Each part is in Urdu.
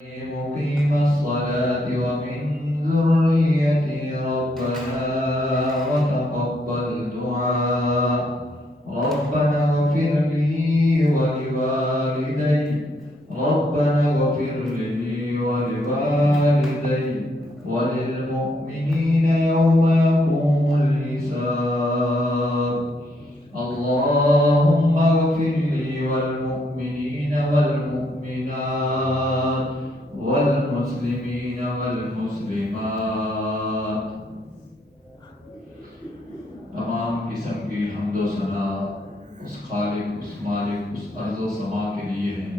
مقيم الصلاة ومن ذريتي ربنا وتقبل دعاء ربنا اغفر لي ولوالدي ربنا اغفر لي ولوالدي وللمؤمنين يوم يقوم الحساب اللهم اغفر لي والمؤمنين والمؤمنات والمسلمين والمسلمات. تمام قسم کی حمد و ثنا اس خالق، اس مالک، اس ارض و سما کے لیے ہیں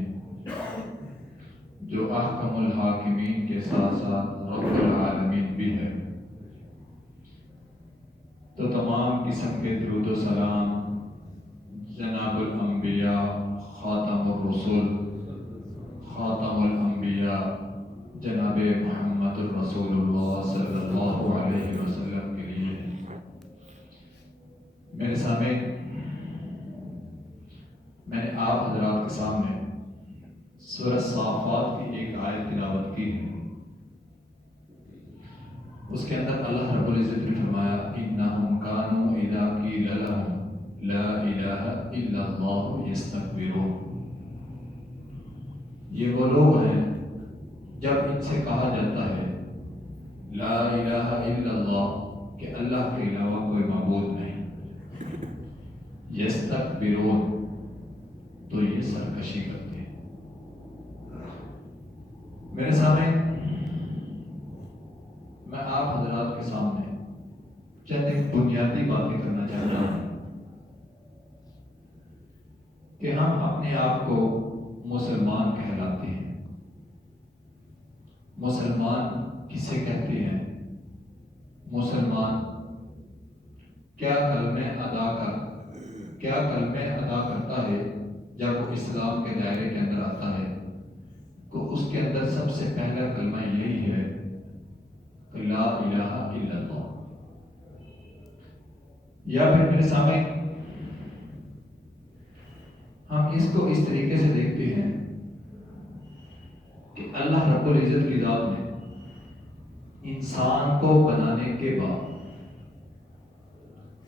جو احکم الحاکمین کے ساتھ ساتھ رب العالمین بھی ہے. تو تمام قسم کے درود و سلام جناب الانبیاء، خاتم الرسول، خاتم الانبیاء جناب محمد الرسول اللہ صلی اللہ علیہ وسلم کے لیے. میرے سامنے میں نے آپ حضرات کے سامنے سورہ صافات کی ایک آیت تلاوت کی ہے. اس کے اندر اللہ رب العزت نے فرمایا انہم کانوا اذا قیل لهم لا الہ الا اللہ یستکبرون. یہ وہ لوگ ہیں جب ان سے کہا جاتا ہے لا الہ الا اللہ کہ اللہ کے علاوہ کوئی معبود نہیں، یستکبرون تو یہ سرکشی کرتے ہیں. میرے سامنے میں آپ حضرات کے سامنے چند ایک بنیادی باتیں کرنا چاہتا ہوں کہ ہم اپنے آپ کو مسلمان کہلاتے ہیں. مسلمان کسے کہتے ہیں؟ مسلمان کیا کلمے ادا کرتا ہے جب وہ اسلام کے دائرے کے اندر آتا ہے تو اس کے اندر سب سے پہلا کلمہ یہی ہے کہ لا الہ الا اللہ. یا پھر میرے سامنے ہم اس کو اس طریقے سے دیکھتے ہیں کہ اللہ رب العزت کی ذات نے انسان کو بنانے کے بعد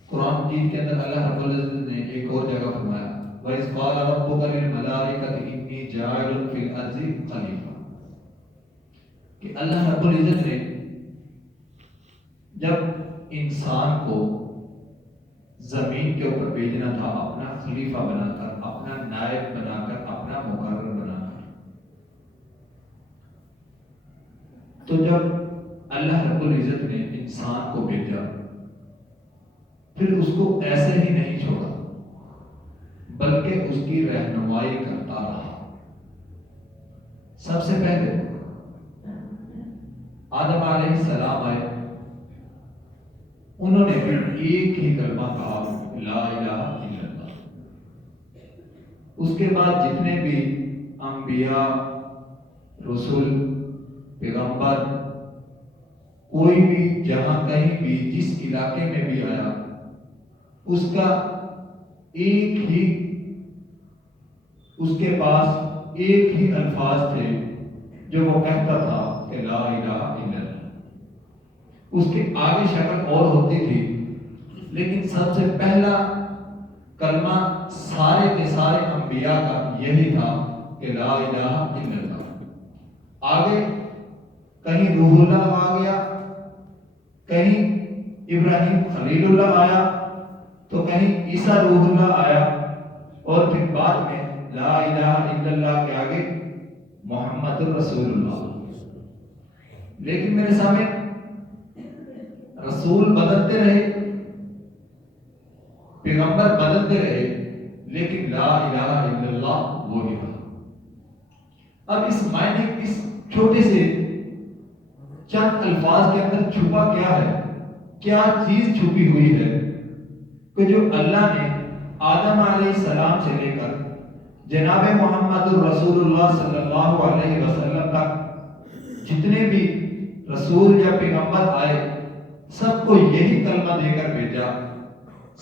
قرآن مجید کے اندر اللہ رب العزت نے ایک اور جگہ فرمایا وَإِذْ قَالَ رَبُّكَ لِلْمَلَائِكَةِ إِنِّي جَاعِلٌ فِي الْأَرْضِ خَلِيفَةً کہ اللہ رب العزت نے جب انسان کو زمین کے اوپر بھیجنا تھا اپنا خلیفہ بنا کر، اپنا نائب بنا کر، اپنا مقرر بنا کر، تو جب اللہ رب العزت نے انسان کو بھیجا پھر اس کو ایسے ہی نہیں چھوڑا بلکہ اس کی رہنمائی کرتا رہا. سب سے پہلے آدم علیہ السلام آئے، انہوں نے بھی ایک ہی کلمہ کہا لا الہ الا اللہ. اس کے بعد جتنے بھی انبیاء، رسول، پیغمبر، کوئی بھی جہاں کہیں بھی جس علاقے میں بھی آیا اس کا ایک ہی، اس کے پاس ایک ہی الفاظ تھے جو وہ کہتا تھا کہ لا الہ الا اللہ. اس کے آگے شکل اور ہوتی تھی لیکن سب سے پہلا کلمہ سارے کے سارے انبیاء کا یہی تھا کہ لا الہ الا اللہ. آگے کہیں روح اللہ آ گیا، کہیں ابراہیم خلیل اللہ آیا، تو کہیں عیسیٰ روح اللہ آیا، اور پھر بعد میں لا الہ الا اللہ کے آگے محمد رسول اللہ. لیکن میرے سامنے رسول بدلتے رہے، پیغمبر بدلتے رہے، لیکن لا الہ الا اللہ وہی رہا. اب اس معنی اس چھوٹے سے چند الفاظ کے اندر چھپا کیا ہے، کیا چیز چھپی ہوئی ہے کہ جو اللہ نے آدم علیہ السلام سے لے کر جناب محمد الرسول اللہ صلی اللہ علیہ وسلم تک جتنے بھی رسول یا پیغمبر آئے سب کو یہی کلمہ دے کر بھیجا،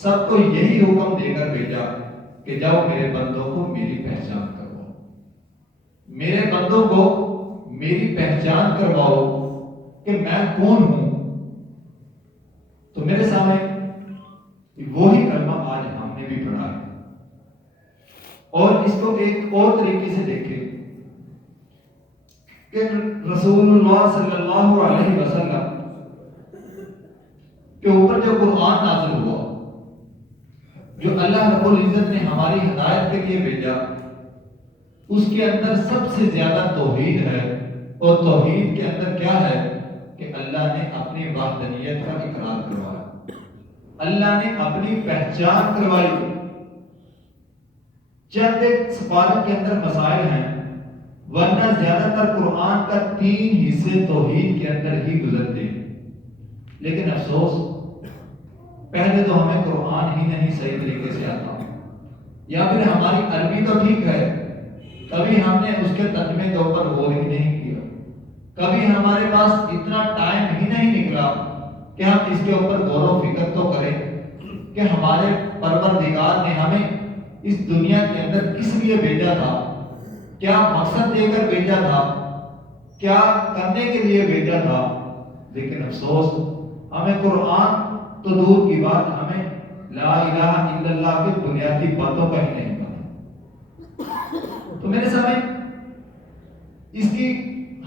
سب کو یہی حکم دے کر بھیجا کہ جاؤ میرے بندوں کو میری پہچان کرو، میرے بندوں کو میری پہچان کرواؤ کہ میں کون ہوں، تو میرے سامنے وہی کلمہ آج ہم نے بھی پڑھا ہے۔ اور اس کو ایک اور طریقے سے دیکھیں کہ رسول اللہ صلی اللہ علیہ وسلم کے اوپر جو قرآن نازل ہوا، جو اللہ رب العزت نے ہماری ہدایت کے لیے بھیجا، اس کے اندر سب سے زیادہ توحید ہے، اور توحید کے اندر کیا ہے کہ اللہ نے اپنی وحدانیت کا اقرار کروایا، اللہ نے اپنی پہچان کروائی۔ چند ایک سپاروں کے اندر مسائل ہیں، ورنہ زیادہ تر قرآن کا 3 حصے توحید کے اندر ہی گزرتے ہیں۔ لیکن افسوس، پہلے تو ہمیں قرآن ہی نہیں صحیح طریقے سے آتا، یا پھر ہماری عربی تو ٹھیک ہے، کبھی ہم نے اس کے ترجمے کے اوپر غور ہی نہیں کیا، کبھی ہمارے پاس اتنا ٹائم ہی نہیں نکلا کہ ہم اس کے اوپر غور و فکر تو کریں کہ ہمارے پروردگار نے ہمیں اس دنیا کے اندر کس لیے بھیجا تھا، کیا مقصد دے کر بھیجا تھا، کیا کرنے کے لیے بھیجا تھا۔ لیکن افسوس، ہمیں قرآن تو دور کی بات، ہمیں لا الہ الا اللہ کی بنیادی باتوں کا ہی نہیں پتا۔ تو میرے سامنے اس کی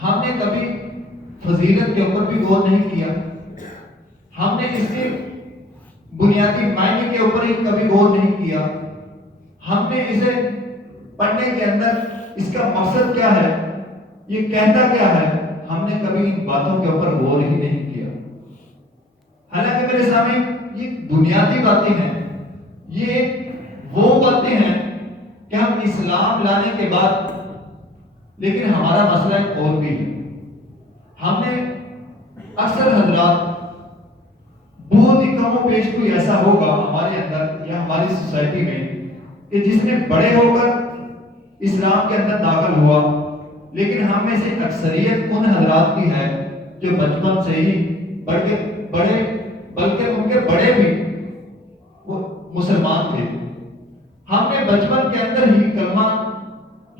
ہم نے کبھی فضیلت کے اوپر بھی غور نہیں کیا، ہم نے اس کے بنیادی معنی کے اوپر ہی کبھی غور نہیں کیا، ہم نے اسے پڑھنے کے اندر اس کا مقصد کیا ہے، یہ کہتا کیا ہے، ہم نے کبھی ان باتوں کے اوپر غور ہی نہیں کیا۔ حالانکہ میرے سامنے یہ بنیادی باتیں ہیں، یہ وہ باتیں ہیں کہ ہم اسلام لانے کے بعد، لیکن ہمارا مسئلہ ایک اور بھی ہے۔ ہم نے اکثر حضرات، بہت ہی کم و بیش کوئی ایسا ہوگا ہمارے اندر یا ہماری سوسائٹی میں کہ جس نے بڑے ہو کر اسلام کے اندر داخل ہوا، لیکن ہم میں سے اکثریت ان حضرات کی ہے جو بچپن سے ہی بلکہ ان کے بڑے بھی وہ مسلمان تھے۔ ہم نے بچپن کے اندر ہی کلمہ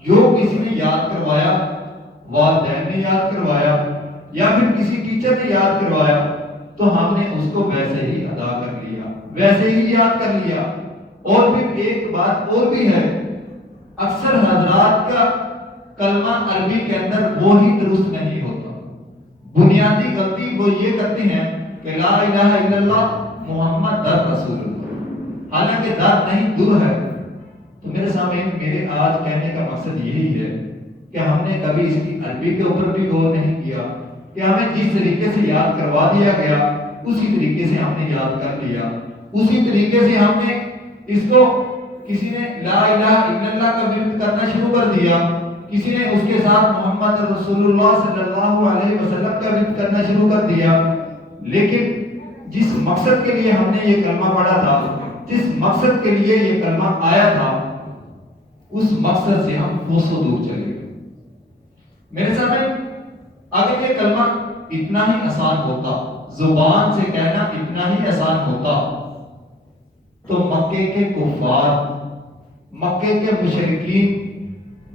جو کسی نے یاد کروایا، والدین نے یاد کروایا یا پھر کسی ٹیچر نے یاد کروایا، تو ہم نے اس کو ویسے ہی ادا کر لیا، ویسے ہی یاد کر لیا۔ اور پھر ایک بات اور بھی ہے، اکثر حضرات کا کلمہ عربی کے اندر وہی درست نہیں ہوتا۔ بنیادی غلطی وہ یہ کرتے ہیں کہ لا الہ الا اللہ محمد در رسول اللہ، حالانکہ در نہیں در ہے۔ تو میرے سامنے میرے آج کہنے کا مقصد یہی ہے کہ ہم نے کبھی اس کی عربی کے اوپر بھی غور نہیں کیا کہ ہمیں جس طریقے سے یاد کروا دیا گیا اسی طریقے سے ہم نے یاد کر لیا، اسی طریقے سے ہم نے اس کو، کسی نے لا الہ الا اللہ کا ورد کرنا شروع کر دیا، کسی نے اس کے ساتھ محمد رسول اللہ صلی اللہ علیہ وسلم کا ورد کرنا شروع کر دیا۔ لیکن جس مقصد کے لیے ہم نے یہ کلمہ پڑھا تھا، جس مقصد کے لیے یہ کلمہ آیا تھا، اس مقصد سے ہم کوسوں دور چلے گئے۔ میرے سامنے اگر یہ کلمہ اتنا ہی آسان ہوتا، زبان سے کہنا اتنا ہی آسان ہوتا، تو مکے کے کفار، مکے کے مشرکین،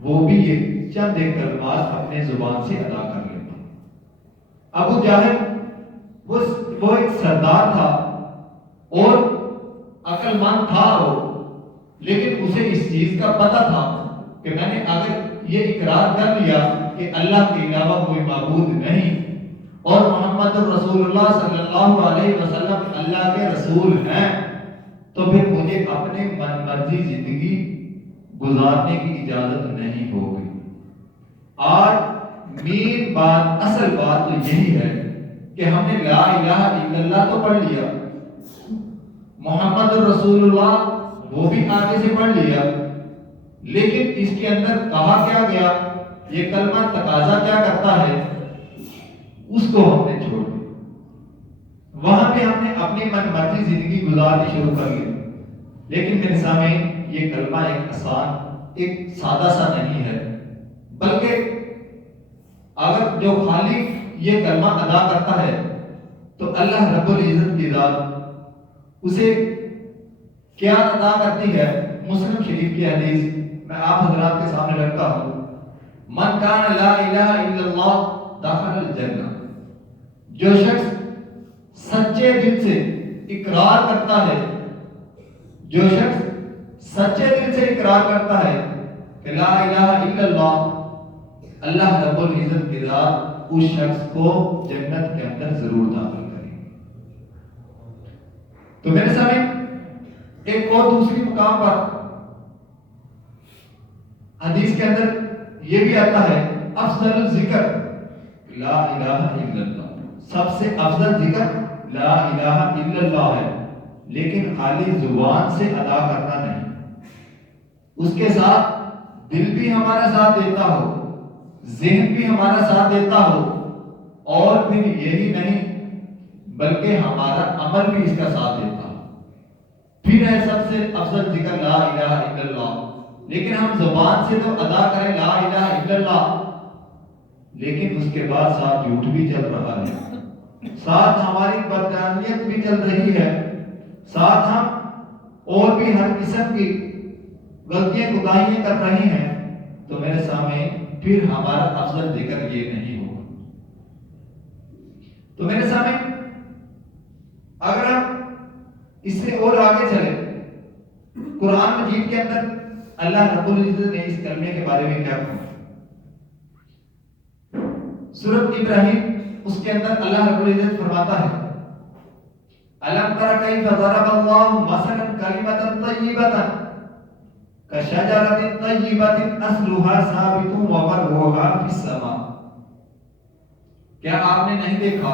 وہ بھی یہ چند ایک کلمات اپنے زبان سے ادا کر لیتے۔ ابو جہل وہ ایک سردار تھا اور عقل مند تھا وہ، لیکن اسے اس چیز کا پتہ تھا کہ میں نے اگر یہ اقرار کر لیا کہ اللہ کے علاوہ کوئی معبود نہیں اور محمد رسول اللہ صلی اللہ علیہ وسلم اللہ کے رسول ہیں، تو پھر مجھے اپنے من مرضی زندگی گزارنے کی اجازت نہیں ہوگی۔ آج مین بات، اصل بات تو یہی ہے کہ ہم نے لا الہ الا اللہ تو پڑھ لیا، محمد رسول اللہ وہ بھی آگے سے پڑھ لیا، لیکن اس کے اندر کہا کیا گیا، یہ کلمہ تقاضا کیا کرتا ہے، اس کو ہم نے چھوڑ دیا۔ وہاں پہ ہم نے اپنی من مرضی زندگی گزارنی شروع کر لی۔ لیکن میرے سامنے یہ کلمہ ایک آسان، ایک سادہ سا نہیں ہے، بلکہ اگر جو خالی یہ کلمہ ادا کرتا ہے تو اللہ رب العزت کی ذات اسے کیا ادا کرتی ہے۔ مسلم شریف کی حدیث میں آپ حضرات کے سامنے رکھتا ہوں من کان لا الہ الا اللہ دخل الجنہ، جو شخص سچے دل سے اقرار کرتا ہے، جو شخص سچے دل سے اقرار کرتا ہے کہ لا الہ الا اللہ، اللہ رب العزت کی ذات اس شخص کو جنت کے اندر ضرور داخل کرے گی۔ تو میرے سامنے ایک اور دوسری مقام پر حدیث کے اندر یہ بھی آتا ہے، افضل الذکر لا الہ الا اللہ، سب سے افضل ذکر لا الہ الا اللہ ہے، لیکن خالی زبان سے ادا کرنا نہیں، اس کے ساتھ دل بھی ہمارا ساتھ دیتا ہو، ذہن بھی ہمارا ساتھ دیتا ہو، اور پھر یہی نہیں بلکہ ہمارا عمل بھی اس کا ساتھ دیتا ہو، پھر ہے سب سے افضل ذکر لا الہ الا اللہ۔ لیکن ہم زبان سے تو ادا کریں لا الہ الا اللہ، لیکن اس کے بعد ساتھ جھوٹ بھی چل رہا ہے، ساتھ ہماری بددانیت بھی چل رہی ہے، ساتھ ہم اور بھی ہر قسم کی غلطیاں کوتاہیاں کر رہی ہیں، تو میرے سامنے پھر ہمارا افضل ذکر یہ نہیں ہوگا۔ تو میرے سامنے اگر ہم اس سے اور آگے چلیں، قرآن مجید کے اندر اللہ رب العزت نے اس کلمے کے بارے میں کیا کہا؟ سورۃ ابراہیم، اس کے اندر اللہ رب العزت فرماتا ہے، الم تر کیف ضرب اللہ مثلا کلمۃ طیبۃ کشجرۃ طیبۃ اصلها ثابت وفرعها فی السماء۔ کیا آپ نے نہیں دیکھا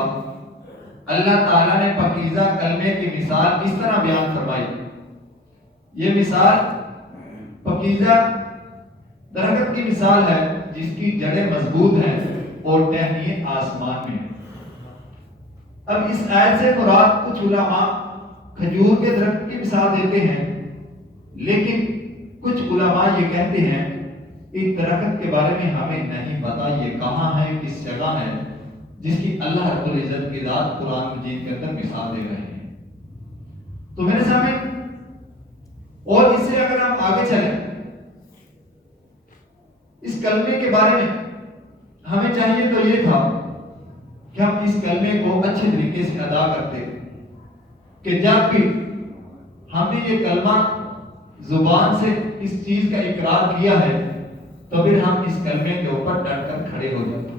اللہ تعالیٰ نے پاکیزہ کلمے کی مثال اس طرح بیان فرمائی، یہ مثال پاکیزہ درخت کی مثال ہے جس کی جڑیں مضبوط ہیں اور ٹہنیاں آسمان میں ہیں۔ اب اس آیت سے مراد کچھ علماء کھجور کے درخت کی مثال دیتے ہیں، لیکن کچھ علماء یہ کہتے ہیں اس درخت کے بارے میں ہمیں نہیں پتا یہ کہاں ہے، کس جگہ ہے، جس کی اللہ رب العزت کی ذات قرآن مجید کے اندر مثال دے رہے ہیں۔ تو میرے سامنے اور اس سے اگر ہم آگے چلیں، اس کلمے کے بارے میں ہمیں چاہیے تو یہ تھا کہ ہم اس کلمے کو اچھے طریقے سے ادا کرتے، کہ جب بھی ہم نے یہ کلمہ زبان سے اس چیز کا اقرار کیا ہے تو پھر ہم اس کلمے کے اوپر ڈٹ کر کھڑے ہو جاتے،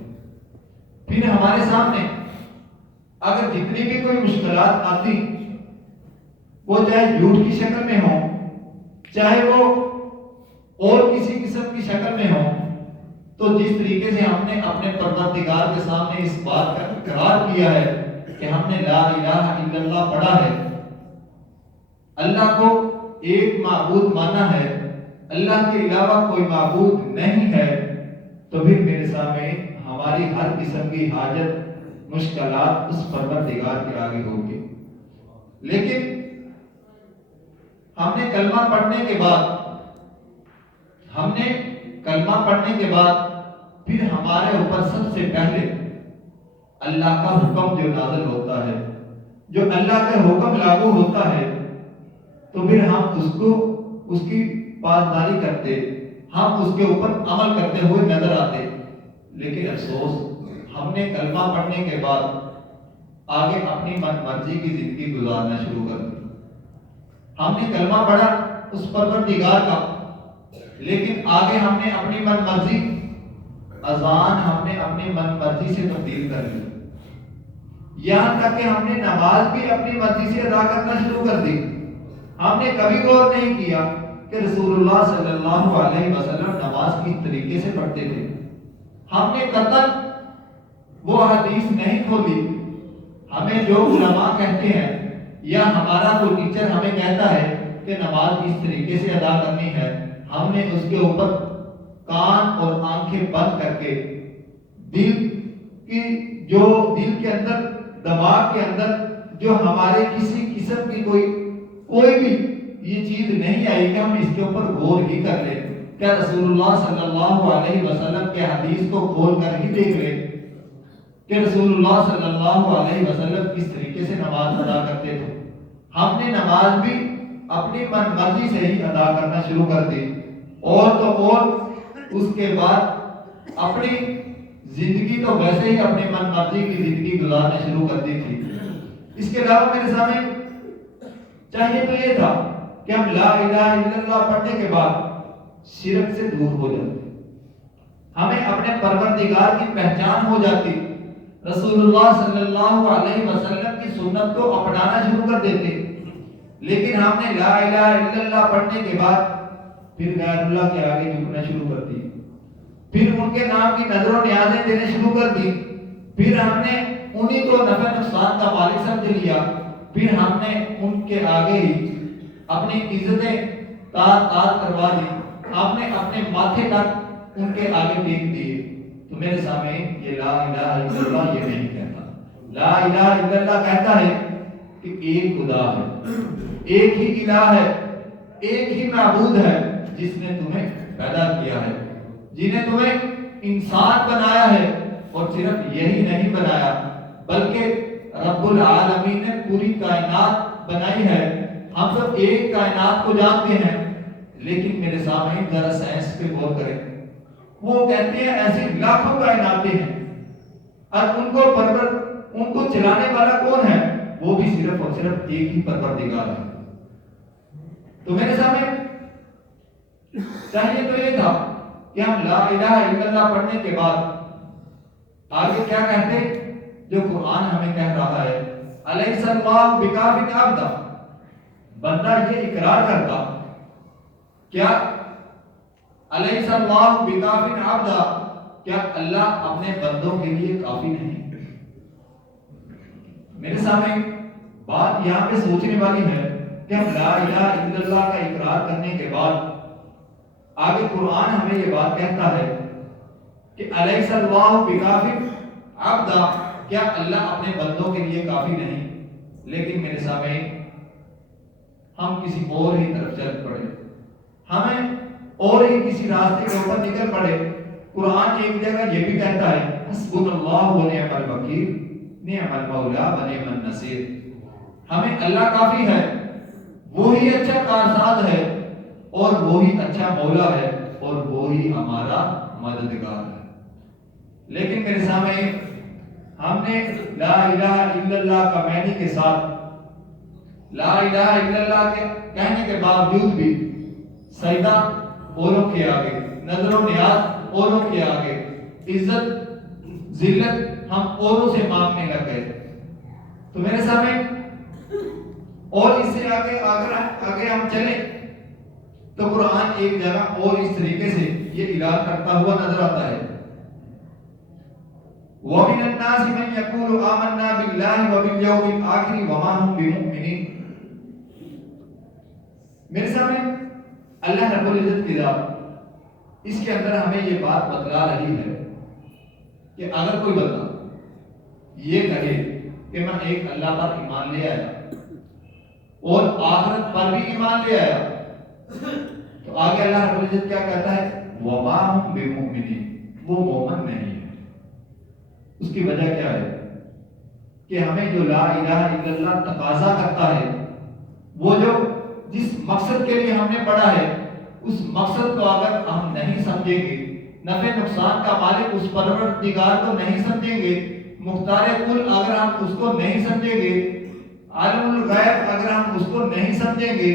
پھر ہمارے سامنے اگر جتنی بھی کوئی مشکلات آتی، وہ چاہے جھوٹ کی شکل میں ہو، چاہے وہ اور کسی قسم کی شکل میں ہو، تو جس طریقے سے ہم نے اپنے پروردگار کے سامنے اس بات کا اقرار کیا ہے کہ ہم نے لا الہ الا اللہ پڑھا ہے، اللہ کو ایک معبود مانا ہے، اللہ کے علاوہ کوئی معبود نہیں ہے، تو پھر میرے سامنے ہماری ہر قسم کی حاجت مشکلات اس پروردگار کے آگے ہوگی۔ لیکن ہم نے کلمہ پڑھنے کے بعد پھر ہمارے اوپر سب سے پہلے اللہ کا حکم جو نازل ہوتا ہے، جو اللہ کا حکم لاگو ہوتا ہے، تو پھر ہم اس کی پاسداری کرتے، ہم اس کے اوپر عمل کرتے ہوئے نظر آتے۔ لیکن افسوس، ہم نے کلمہ پڑھنے کے بعد آگے اپنی من مرضی کی زندگی گزارنا شروع کر دی۔ ہم نے کلمہ پڑھا اس پروردگار کا، لیکن آگے ہم نے اپنی من مرضی، اذان ہم نے اپنی من مرضی سے تبدیل کر لی، یہاں تک کہ ہم نے نماز بھی اپنی مرضی سے ادا کرنا شروع کر دی۔ ہم نے کبھی غور نہیں کیا کہ رسول اللہ صلی اللہ علیہ وسلم نماز کس طریقے سے پڑھتے تھے، ہم نے قطعاً وہ حدیث نہیں کھولی۔ ہمیں جو علماء کہتے ہیں یا ہمارا کوئی ٹیچر ہمیں کہتا ہے کہ نماز اس طریقے سے ادا کرنی ہے، ہم نے اس کے اوپر کان اور آنکھیں بند کر کے دل کے اندر، دماغ کے اندر جو ہمارے کسی قسم کی کوئی بھی یہ چیز نہیں آئی کہ ہم اس کے اوپر غور ہی کر لیں، کیا رسول اللہ صلی اللہ علیہ وسلم کے حدیث کو کھول کر ہی دیکھ لیں کہ رسول اللہ صلی اللہ علیہ وسلم کس طریقے سے نماز ادا کرتے تھے۔ ہم نے نماز بھی اپنی من مرضی سے ہی ادا کرنا شروع کر دی، اور تو اور اس کے بعد اپنی زندگی تو ویسے ہی اپنی من مرضی کی زندگی گزارنے شروع کر دی تھی. اس کے علاوہ میرے سامنے چاہیے تو یہ تھا کہ ہم لا الہ الا اللہ پڑھنے کے بعد شرک سے دور ہو جاتے، ہمیں اپنے پروردگار کی پہچان ہو جاتی، رسول اللہ صلی اللہ علیہ وسلم کی سنت کو اپنانا شروع کر دیتے. لیکن ہم نے لا الہ الا اللہ پڑھنے کے بعد پھر غیر اللہ کے آگے جھکنا شروع کر دی، پھر ان کے نام کی نظر و نیازیں دینے شروع کر دی، پھر ہم نے انہی کو نفع نقصان کا مالک سمجھ لیا، پھر ہم نے ان کے آگے ہی اپنی عزتیں تار کروا دی، آپ نے اپنے ماتھے تک ان کے آگے ٹیک دیے. تو میرے سامنے یہ لا الہ الا اللہ یہ نہیں کہتا. لا الہ الا اللہ کہتا ہے کہ ایک خدا ہے، ایک ہی الہ ہے، ایک ہی معبود ہے جس نے تمہیں پیدا کیا ہے، جنہیں تمہیں انسان بنایا ہے. اور صرف یہی نہیں بنایا بلکہ رب العالمین نے پوری کائنات بنائی ہے. ہم سب ایک کائنات کو جانتے ہیں، لیکن میرے سامنے ذرا سائنس پہ غور کریں. وہ کہتے ہیں ایسی لاکھوں کائناتیں ہیں اور ان کو چلانے والا کون ہے؟ وہ بھی صرف اور صرف ایک ہی پروردگار ہے. تو میرے سامنے چاہیے تو یہ تھا کہ ہم لا الہ الا اللہ پڑھنے کے بعد آگے کیا کہتے جو قرآن ہمیں کہہ رہا ہے، الیس اللہ بکاف عبدا. بندہ یہ اقرار کرتا کیا الیس اللہ بکاف عبدا، کیا اللہ اپنے بندوں کے لیے کافی نہیں؟ میرے سامنے بات یہاں پہ سوچنے والی ہے کہ ہم لا الہ الا اللہ کا اقرار کرنے کے بعد آگے قرآن ہمیں یہ بات کہتا ہے کہ الیس اللہ بکاف عبدا، کیا اللہ اپنے بندوں کے لیے کافی نہیں؟ لیکن میرے سامنے ہم کسی اور ہی طرف چل پڑے، ہمیں اور ہی کسی راستے کے اوپر نکل پڑے. قرآن ایک جگہ یہ بھی کہتا ہے حسبنا اللہ ونعم الوکیل نعم المولا ونعم النصیر. ہمیں اللہ کافی ہے، وہی اچھا کارساز ہے اور وہی اچھا مولا ہے اور وہی ہمارا مددگار ہے. لیکن میرے سامنے ہم نے لا الہ الا اللہ کا معنی کے ساتھ لا الہ الا اللہ کے کہنے کے باوجود بھی سجدہ اوروں کے آگے، نظر و نیاز اوروں کے آگے، عزت ذلت ہم اوروں سے مانگنے لگ گئے. تو میرے سامنے اور اس سے آگے ہم چلیں تو قرآن ایک جگہ اور اس طریقے سے یہ اعلان کرتا ہوا نظر آتا ہے، وَمِنَ النَّاسِ مَن يَقُولُ آمَنَّا بِاللَّهِ وَبِالْيَوْمِ الْآخِرِ وَمَا هُمْ بِمُؤْمِنِينَ. میرے سامنے اللہ رب العزت کی ذات اس کے اندر ہمیں یہ بات بتلا رہی ہے کہ اگر کوئی بندہ یہ کہے کہ میں ایک اللہ پر ایمان لے آیا اور آخرت پر بھی ایمان لے آیا، تو آگے اللہ رب العزت کیا کہتا ہے؟ وَمَا هُمْ بِمُؤْمِنِينَ، وہ مومن نہیں ہے. اس کی وجہ کیا ہے کہ ہمیں جو لا الہ الا اللہ تقاضا کرتا ہے، وہ جو جس مقصد کے لیے ہم نے پڑھا ہے، اس مقصد کو اگر ہم نہیں سمجھیں گے، نفع نقصان کا مالک اس پروردگار کو نہیں سمجھیں گے، مختار کل اگر ہم اس کو نہیں سمجھیں گے، عالم الغیب اگر ہم اس کو نہیں سمجھیں گے،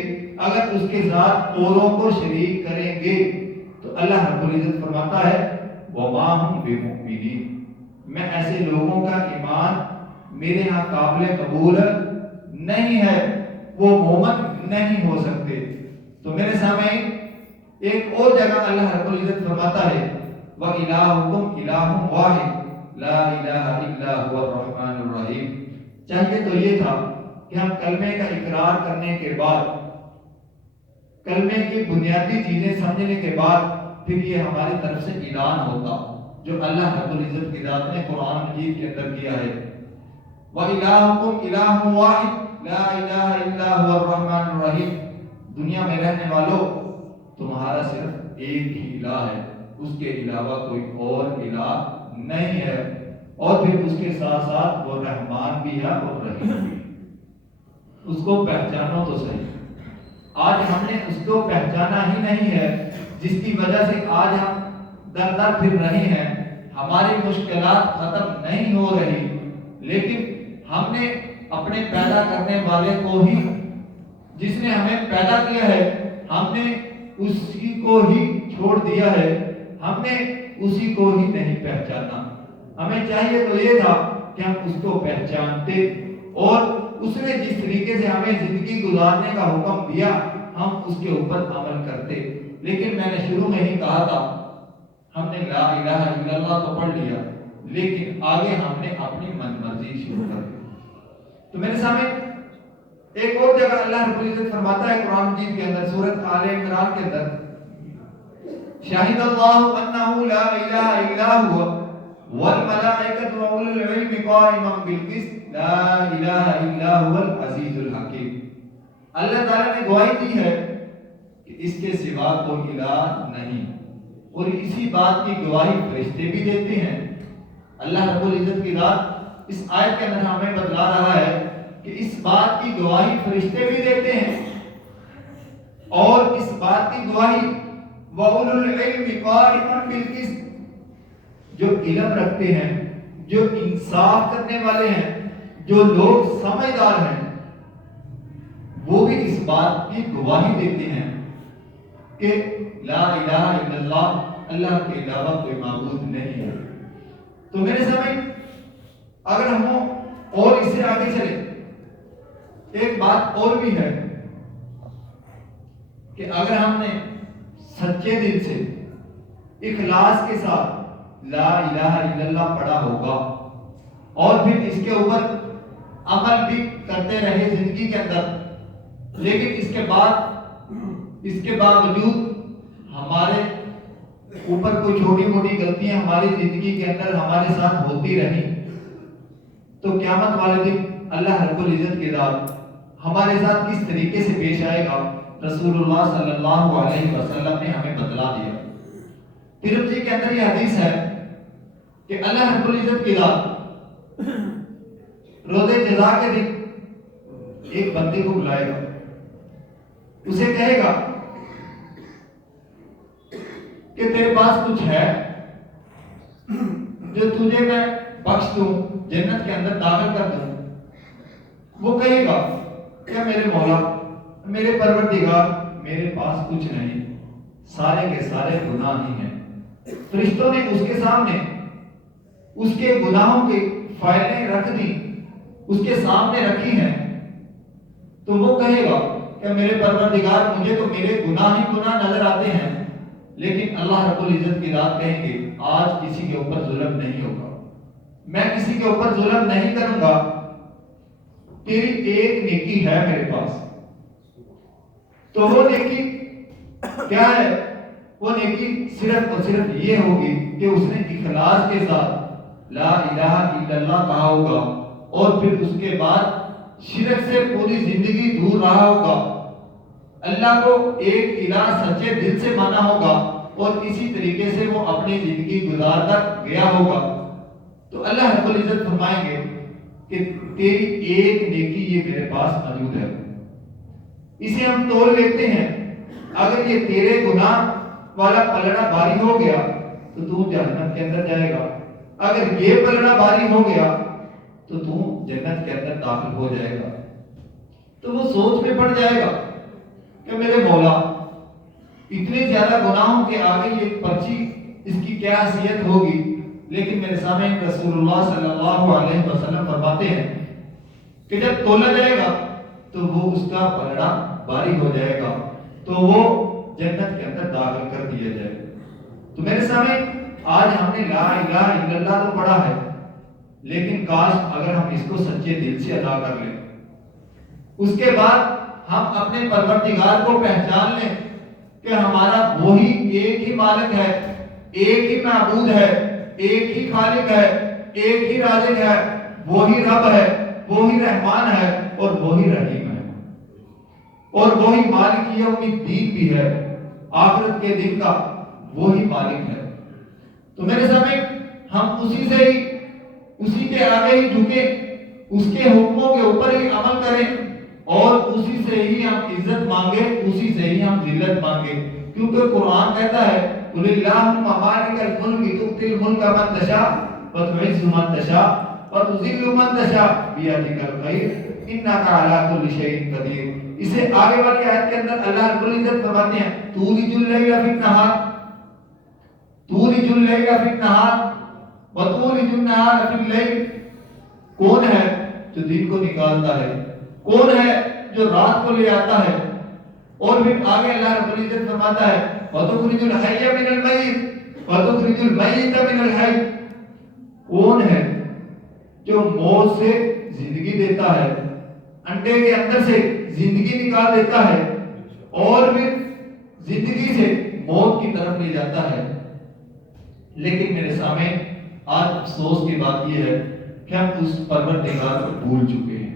اگر اس کے ساتھ اوروں کو شریک کریں گے، تو اللہ رب العزت فرماتا ہے وَمَا هُمْ بِمُؤْمِنِينَ، میں ایسے لوگوں کا ایمان میرے ہاں قابل قبول نہیں ہے، وہ مومن نہیں ہو سکتے. تو میرے سامنے ایک اور جگہ اللہ رب العزت فرماتا ہے وَإِلَٰهُكُمْ إِلَٰهٌ وَاحِدٌ لَا إِلَٰهَ إِلَّا هُوَ الرَّحْمَٰنُ الرَّحِيمُ. چاہیے تو یہ تھا کہ ہم کلمے کا اقرار کرنے کے بعد، کلمے کی بنیادی چیزیں سمجھنے کے بعد پھر یہ ہماری طرف سے اعلان ہوتا جو اللہ رب العزت کی ذات نے قرآن مجید کے اندر کیا ہے وَإِلَٰهُكُمْ إِلَٰهٌ وَاحِدٌ لَا إِلَٰهَ إِلَّا هُوَ الرَّحْمَٰنُ الرَّحِيمُ. دنیا میں رہنے والوں تمہارا صرف ایک ہی الہ ہے، اس کے علاوہ کوئی اور الہ نہیں ہے، اور پھر اس کے ساتھ ساتھ وہ رحمان بھی ہے اور رحیم بھی ہے. اس کو پہچانو تو صحیح. آج ہم نے اس کو پہچانا ہی نہیں ہے، جس کی وجہ سے آج ہم در در پھر رہی ہیں، ہماری مشکلات ختم نہیں ہو رہی، لیکن ہم نے اپنے پیدا کرنے والے کو ہی، جس نے ہمیں پیدا کیا ہے، ہم نے اسی کو ہی چھوڑ دیا ہے، ہم نے اسی کو ہی نہیں پہچانا۔ ہمیں چاہیے تو یہ تھا کہ ہم اس کو پہچانتے اور اس نے جس طریقے سے ہمیں زندگی گزارنے کا حکم دیا ہم اس کے اوپر عمل کرتے۔ لیکن میں نے شروع میں ہی کہا تھا، ہم نے لا الہ الا اللہ تو پڑھ لیا، لیکن آگے ہم نے اپنی من مرضی شروع کر دی۔ تو میرے سامنے ایک اور جگہ اللہ رب العزت فرماتا ہے قرآن مجید کے اندر، سورۃ آل عمران کے اندر، شاہد اللہ انہ لا الہ الا ہوا والملائکۃ واولو العلم قائما بالقسط لا الہ الا هو العزیز الحکیم۔ اللہ تعالیٰ نے گواہی دی ہے کہ اس کے سوا کوئی الہ نہیں، اور اسی بات کی گواہی فرشتے بھی دیتے ہیں۔ اللہ رب العزت کی ذات اس آیت کے اندر ہمیں بتلا رہا ہے کہ اس بات کی گواہی فرشتے بھی دیتے ہیں، اور اس بات کی گواہی وَأُولُو الْعِلْمِ قَائِمًا بِالْقِسْطِ، جو علم رکھتے ہیں، جو انصاف کرنے والے ہیں، جو لوگ سمجھدار ہیں، وہ بھی اس بات کی گواہی دیتے ہیں کہ لا الہ الا اللہ، اللہ کے علاوہ کوئی معبود نہیں ہے۔ تو میرے سامنے اگر ہم اور اس سے آگے چلیں، ایک بات اور بھی ہے کہ اگر ہم نے سچے دل سے اخلاص کے ساتھ لا الہ الا اللہ پڑھا ہوگا اور پھر اس کے اوپر عمل بھی کرتے رہے زندگی کے اندر، لیکن اس کے باوجود ہمارے اوپر کوئی چھوٹی موٹی غلطیاں ہماری زندگی کے اندر ہمارے ساتھ ہوتی رہی، تو قیامت والے دن اللہ رب العزت کی ذات ہمارے ساتھ کس طریقے سے پیش آئے گا، رسول اللہ صلی اللہ علیہ وسلم نے ہمیں بتلا دیا۔ ترمذی کے اندر یہ حدیث ہے کہ اللہ رب العزت کی ذات روز جزا کے دن ایک بندے کو بلائے گا، اسے کہے گا کہ تیرے پاس کچھ ہے جو تجھے میں بخش دوں، جنت کے اندر داخل کر دوں۔ وہ کہے گا کہ میرے مولا، میرے پروردگار، میرے پاس کچھ نہیں، سارے کے سارے گناہ ہی ہیں۔ فرشتوں نے اس کے سامنے اس کے گناہوں کی فائلیں رکھ دی، اس کے سامنے رکھی ہیں، تو وہ کہے گا کہ میرے پروردگار، مجھے تو میرے گناہ ہی گناہ نظر آتے ہیں، لیکن اللہ رب العزت کی ذات کہیں گے آج کسی کے اوپر ظلم نہیں ہوگا، میں کسی کے اوپر ظلم نہیں کروں گا، تیری ایک نیکی ہے میرے پاس۔ تو وہ نیکی کیا ہے؟ وہ نیکی صرف اور صرف یہ ہوگی کہ اس نے اخلاص کے ساتھ لا الہ الا اللہ کہا ہوگا، اور پھر اس کے بعد شرک سے پوری زندگی دور رہا ہوگا، اللہ کو ایک الہ سچے دل سے مانا ہوگا، اور اسی طریقے سے وہ اپنی زندگی گزارتا گیا ہوگا۔ تو اللہ رب العزت فرمائیں گے کہ تیری ایک نیکی یہ میرے پاس موجود ہے، اسے ہم تول لیتے ہیں، اگر یہ تیرے گناہ والا پلڑا بھاری ہو گیا تو تو جہنم کے اندر جائے گا، اگر یہ پلڑا بھاری ہو گیا تو تو جنت کے اندر داخل ہو جائے گا۔ تو وہ سوچ میں پڑ جائے گا کہ میرے مولا، اتنے زیادہ گناہوں کے آگے یہ پرچی اس کی کیا حیثیت ہوگی، لیکن میرے سامنے رسول اللہ صلی اللہ علیہ وسلم فرماتے ہیں کہ جب تولا جائے گا تو وہ اس کا پلڑا بھاری ہو جائے گا، تو وہ جنت کے اندر داخل کر دیا جائے گا۔ تو میرے سامنے آج ہم نے لا الہ الا اللہ تو پڑھا ہے، لیکن کاش اگر ہم اس کو سچے دل سے ادا کر لیں، اس کے بعد ہم اپنے پروردگار کو پہچان لیں کہ ہمارا وہی ایک ہی مالک ہے، ایک ہی معبود ہے، ایک ہی خالق ہے، ایک ہی رازق ہے، وہی رب ہے، وہی رحمان ہے، اور وہی رحیم ہے، اور وہی مالک یوم الدین بھی ہے، آخرت کے دن کا وہی مالک ہے۔ تو میرے سامنے ہم اسی کے آگے ہی جھکے، اس کے حکموں کے اوپر ہی عمل کریں، اور اسی سے ہی ہم عزت مانگے، اسی سے ہی ہم ذلت مانگے، کیونکہ قرآن کہتا ہے قل اللہم مالک الملک تؤتی الملک من تشاء وتعز من تشاء وتذل من تشاء بیدک الخیر انک علی کل شیء قدیر. اسے آگے والی آیت کے اندر اللہ رب العزت فرماتے ہیں تولج اللیل فی النہار تولج اللیل فی النہار وتولج النہار فی اللیل. کون ہے جو دن کو نکالتا ہے؟ کون ہے جو رات کو لے آتا ہے؟ اور پھر آگے اللہ رب العزت فرماتا ہے وَتُخْرِجُ الْحَيَّ مِنَ الْمَيِّتِ وَتُخْرِجُ الْمَيِّتَ مِنَ الْحَيِّ. کون ہے جو موت سے زندگی دیتا ہے، انڈے کے اندر سے زندگی نکال دیتا ہے اور پھر زندگی سے موت کی طرف لے جاتا ہے. لیکن میرے سامنے آج افسوس کی بات یہ ہے کہ ہم اس پروردگار کو بھول چکے ہیں.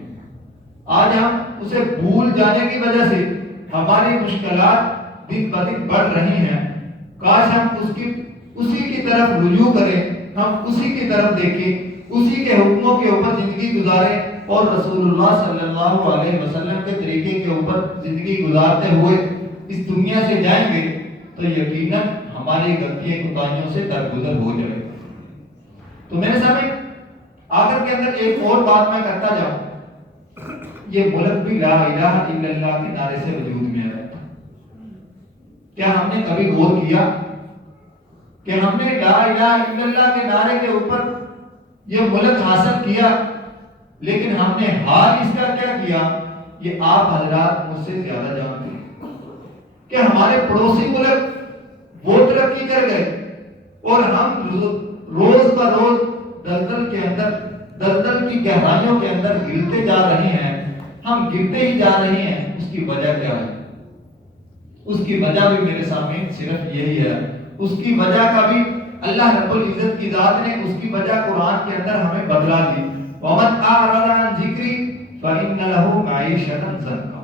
آج ہم اسے بھول جانے کی وجہ سے ہماری مشکلات دن بدن بڑھ رہی ہیں. کاش ہم اسی کی طرف رجوع کریں، ہم اسی کی طرف دیکھیں، اسی کے حکموں کے اوپر زندگی گزاریں اور رسول اللہ صلی اللہ علیہ وسلم کے طریقے کے اوپر زندگی گزارتے ہوئے اس دنیا سے جائیں گے تو یقیناً ہماری غلطیاں کوتاہیوں سے درگزر ہو جائے. تو میرے سامنے آخر کے اندر ایک اور بات میں کرتا جاؤں. یہ ملک بھی لا الہ الا اللہ کے نعرے سے وجود میں آیا تھا. کیا ہم نے کبھی غور کیا کہ ہم نے لا الہ الا اللہ کے نعرے کے اوپر یہ ملک حاصل کیا، لیکن ہم نے حال اس کا کیا کیا یہ آپ حضرات مجھ سے زیادہ جانتے ہیں کہ ہمارے پڑوسی ملک وہ ترقی کر گئے اور ہم روز بروز دلدل کے اندر، دلدل کی گہرائیوں کے اندر گرتے جا رہے ہیں. ہم گرتے ہی جا رہے ہیں. اس کی وجہ کیا ہے؟ اس کی وجہ بھی میرے سامنے صرف یہی ہے. اس کی وجہ کا بھی اللہ رب العزت کی ذات نے اس کی وجہ قرآن کے اندر ہمیں بدلا دی. وَمَنْ أَعْرَضَ عَنْ ذِكْرِي فَإِنَّ لَهُ مَعِيشَةً ضَنكًا.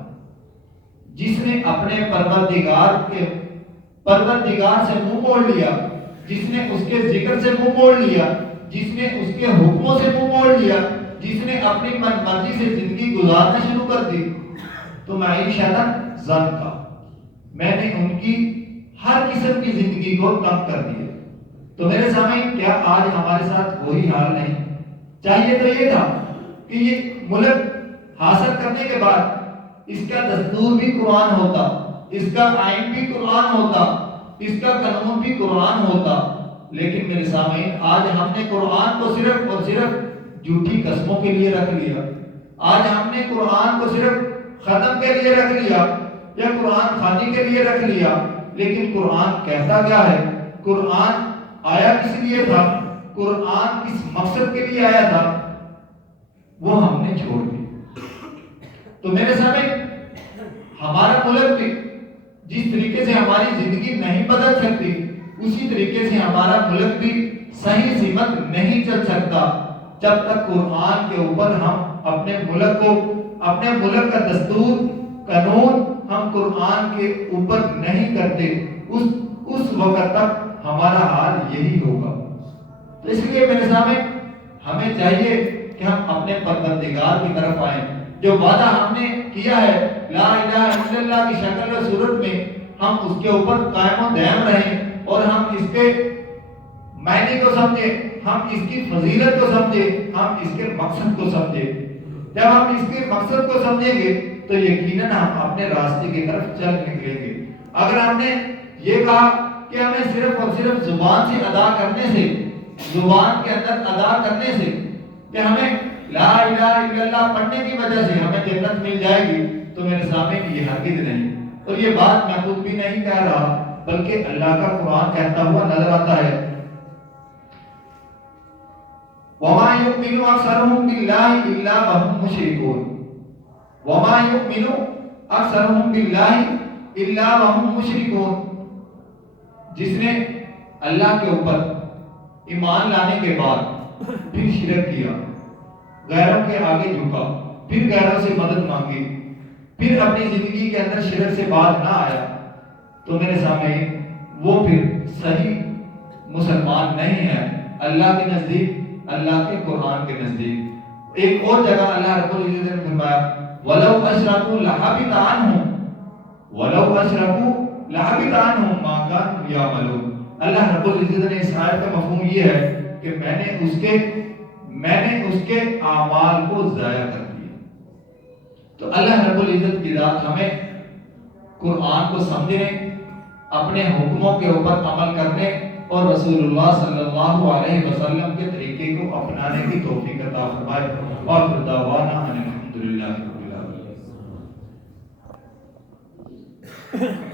جس نے اپنے پروردگار سے منہ موڑ لیا، جس نے اس کے ذکر سے منہ موڑ لیا، جس نے اس کے حکموں سے منہ موڑ لیا، جس نے اپنی من مرضی سے زندگی گزارنا شروع کر دی تو معیشتاً ضنکا، میں نے ان کی ہر قسم کی زندگی کو تنگ کر دیا. تو میرے سامنے کیا آج ہمارے ساتھ وہی حال نہیں؟ چاہیے تو یہ تھا کہ یہ ملک حاصل کرنے کے بعد اس کا دستور بھی قرآن ہوتا، اس کا آئین بھی قرآن ہوتا، اس کا قانون بھی قرآن ہوتا. لیکن میرے سامنے آج ہم نے قرآن کو صرف اور صرف جھوٹی قسموں کے لیے رکھ لیا. آج ہم نے قرآن کو صرف ختم کے لیے رکھ لیا یا قرآن خوانی کے لیے رکھ لیا. لیکن قرآن کہتا کیا ہے؟ قرآن آیا کس لیے تھا؟ قرآن کس مقصد کے لیے آیا تھا؟ وہ ہم نے چھوڑ دی. تو میرے سامنے ہمارا ملک بھی جس طریقے سے ہماری زندگی نہیں بدل سکتی، اسی طریقے سے ہمارا ملک بھی صحیح سمت نہیں چل سکتا جب تک قرآن کے اوپر ہم اپنے ملک کو، اپنے ملک کا دستور قانون ہم قرآن کے اوپر نہیں کرتے. اس وقت تک ہمارا حال یہی ہوگا. تو اس لیے میرے سامنے ہمیں چاہیے کہ ہم اپنے پروردگار کی طرف آئیں. جو وعدہ ہم نے کیا ہے لا الہ الا اللہ کی شکل و صورت میں، ہم اس کے اوپر قائم و دائم رہیں اور ہم اس کے معنی کو سمجھیں، ہم اس کی فضیلت کو سمجھیں، ہم اس کے مقصد کو سمجھیں. جب ہم اس کے مقصد کو سمجھیں گے تو یقیناً ہم اپنے راستے کی طرف چل نکلیں گے. اگر ہم نے یہ کہا کہ ہمیں صرف اور صرف زبان سے ادا کرنے سے، زبان کے اندر ادا کرنے سے کہ ہمیں لا الہ الا اللہ پڑھنے کی وجہ سے ہمیں جنت مل جائے گی، تو میرے سامنے یہ ہرگز نہیں. اور یہ بات میں خود بھی نہیں کہہ رہا بلکہ اللہ کا قرآن کہتا ہوا نظر آتا ہے. وَمَا يُؤْمِنُ أَكْثَرُهُم بِاللَّهِ إِلَّا وَهُم مُشْرِكُونَ. وَمَا يُؤْمِنُ أَكْثَرُهُم بِاللَّهِ إِلَّا وَهُم مُشْرِكُونَ. جس نے اللہ کے اوپر ایمان لانے کے بعد پھر شرک کیا، غیروں کے آگے جھکا، پھر غیروں سے مدد مانگی، پھر اپنی زندگی کے اندر شرک سے بات نہ آیا، تو میرے سامنے وہ پھر صحیح مسلمان نہیں ہے اللہ کے نزدیک، اللہ کے قرآن کے نزدیک. ایک اور جگہ اللہ رب العزت نے فرمایا وَلَوْ أَشْرَكُوا لَحَبِطَ عَنْهُمْ وَلَوْ أَشْرَكُوا لَحَبِطَ عَنْهُمْ مَا كَانُوا يَعْمَلُونَ. اللہ رب العزت نے اس آیت کا مفہوم یہ ہے کہ میں نے اس کے اعمال کو ضائع کر دیا۔ تو اللہ رب العزت کی ذات ہمیں قرآن کو سمجھنے، اپنے حکموں کے اوپر عمل کرنے اور رسول اللہ صلی اللہ علیہ وسلم کے طریقے کو اپنانے کی توفیق عطا فرمائے۔ اور دعوانا الحمدللہ۔